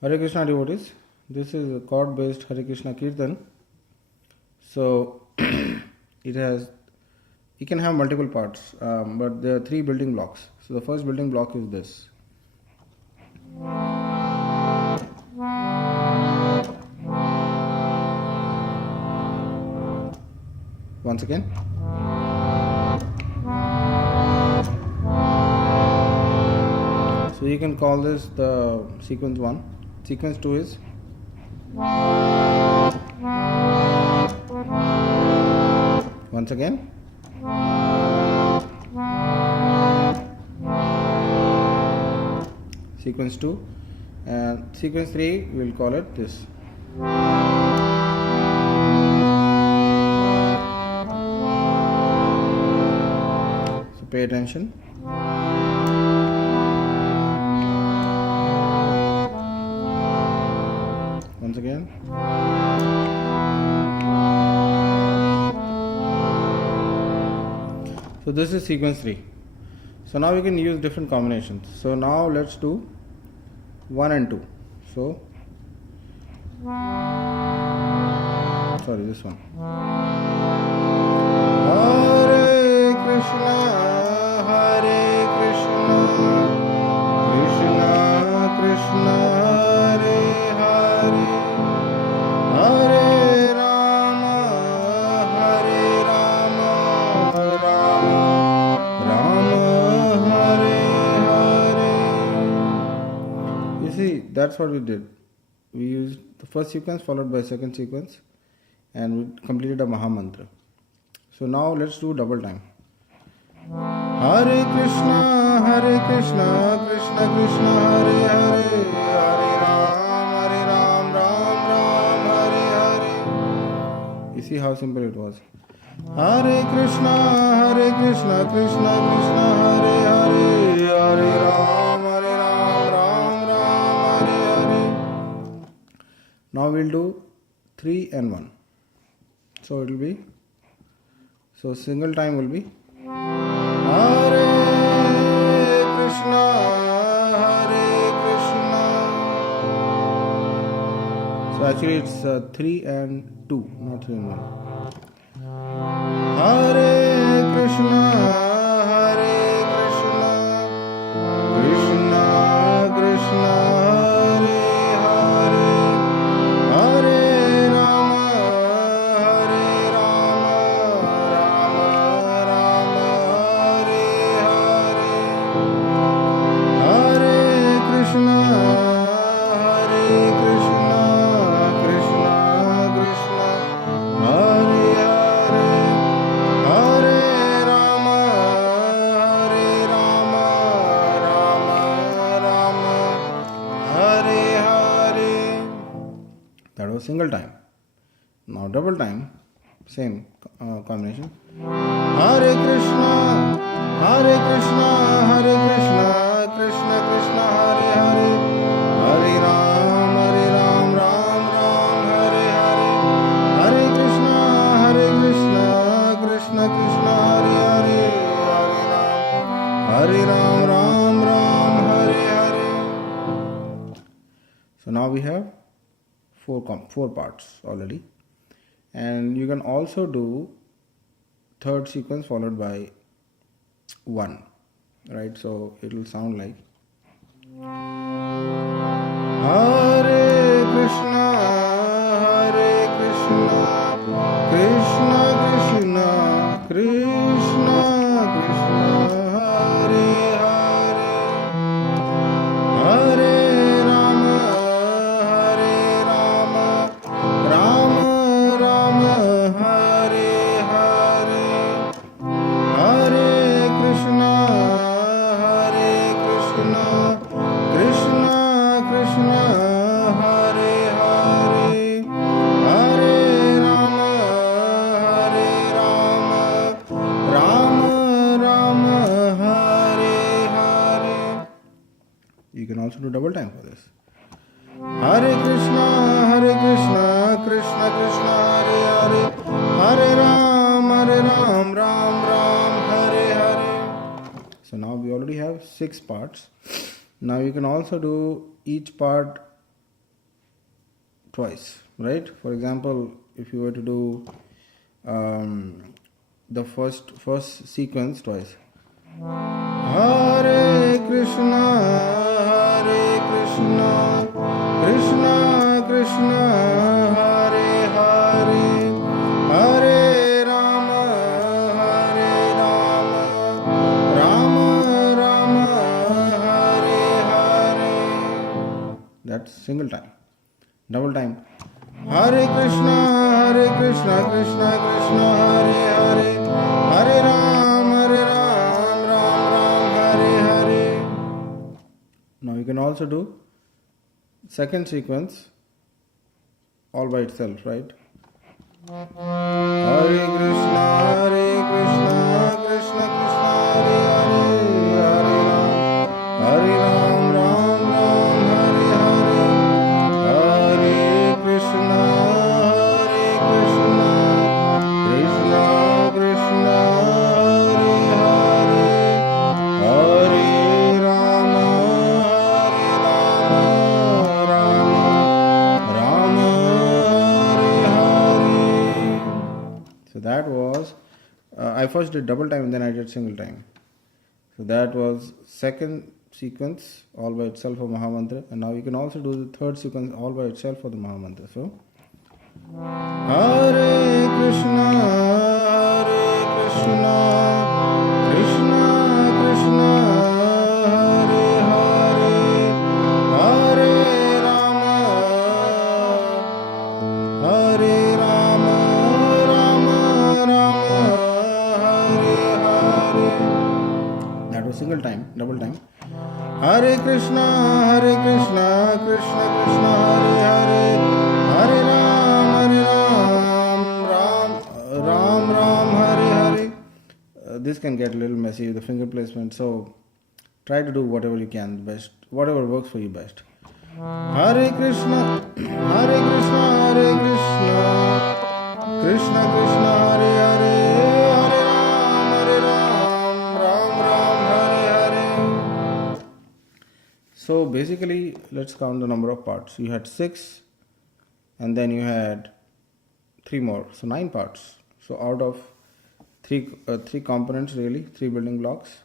Hare Krishna devotees, this is a chord based Hare Krishna kirtan. So it has, you can have multiple parts, but there are three building blocks. So the first building block is this. Once again. So you can call this the sequence 1. Sequence 2 is once again. Sequence 2, and sequence 3 we'll call it this. So pay attention. Once again. So this is sequence 3. So now we can use different combinations. So now let's do 1 and 2. So sorry, this one. Hare Krishna, Hare Krishna, Krishna Krishna, Hare Hare, Hare Rama, Hare Rama, Rama Rama, Hare Hare. You see, that's what we did. We used the first sequence followed by second sequence, and we completed a Maha mantra. So now let's do double time. Hare Krishna, Krishna Krishna, Hare Hare, Hare Ram, Ram Ram, Hare Hare. You see how simple it was. Hare Krishna, Krishna Krishna, Hare Hare, Hare Ram, Ram Ram, Hare Hare. Now we'll do 3 and 1. So it will be, so single time will be Hare Krishna, Krishna. So actually it's 3 and 2, not 3 and 1. Hare Krishna, Krishna, Krishna Krishna, Hare Hare, Hare Rama, Rama Rama, Hare Hare, Hare Krishna, Krishna Krishna, Hare Hare, Hare Rama, Rama Rama, Hare Hare. That was single time. Now double time, same combination. Hare Krishna, Krishna Krishna Krishna, Hare Hare, Hare Ram, Ram Ram, Hare Hare, Hare Krishna, Krishna Krishna, Hare Hare, Hare Ram, Ram Ram, Hare Hare. So now we have four parts already, and you can also do third sequence followed by 1, right? So it will sound like Hare Krishna, Krishna Krishna, Krishna Krishna, Hare Hare, Hare Rama, Rama Rama, Hare Hare, Hare Krishna, Krishna Krishna, Hare Hare, Hare Rama, Rama Rama, Hare Hare. You can also do double time for this. Hare Krishna, Krishna Krishna, Hare Hare, Hare Ram, Ram Ram, Hare Hare. So now we already have 6 parts. Now you can also do each part twice, right? For example, if you were to do the first sequence twice. Hare Krishna, Krishna Krishna, Hare Hare, Hare Rama, Rama Rama, Hare Hare. That's single time. Double time. Hare Krishna, Krishna Krishna, Hare Hare, Hare Ram, Ram Ram, Hare Hare. Now you can also do second sequence all by itself, right? Hare Krishna, Krishna Krishna, Hare Hare, Hare Ram, Ram Ram, Hare Hare, Hare Krishna, Krishna Krishna, Hare Hare, Hare Rama, Rama Hare Hare. So that was, I first did double time and then I did single time. So that was second sequence all by itself for Maha Mantra, and now you can also do the third sequence all by itself for the Maha Mantra. So Hare Krishna, Krishna Krishna, Hare Hare, Hare Rama, Rama Rama, Hare Hare. That was single time, double time. Hare Krishna, Krishna Krishna, Hare Hare, Hare Ram, Ram Hare Hare. This can get a little messy with the finger placement, so try to do whatever you can best, whatever works for you best. Hare Krishna, Krishna Krishna, Hare Hare, Hare Ram, Ram Hare Hare. So basically, let's count the number of parts. You had 6, and then you had 3 more, so 9 parts. So out of three components, really, 3 building blocks.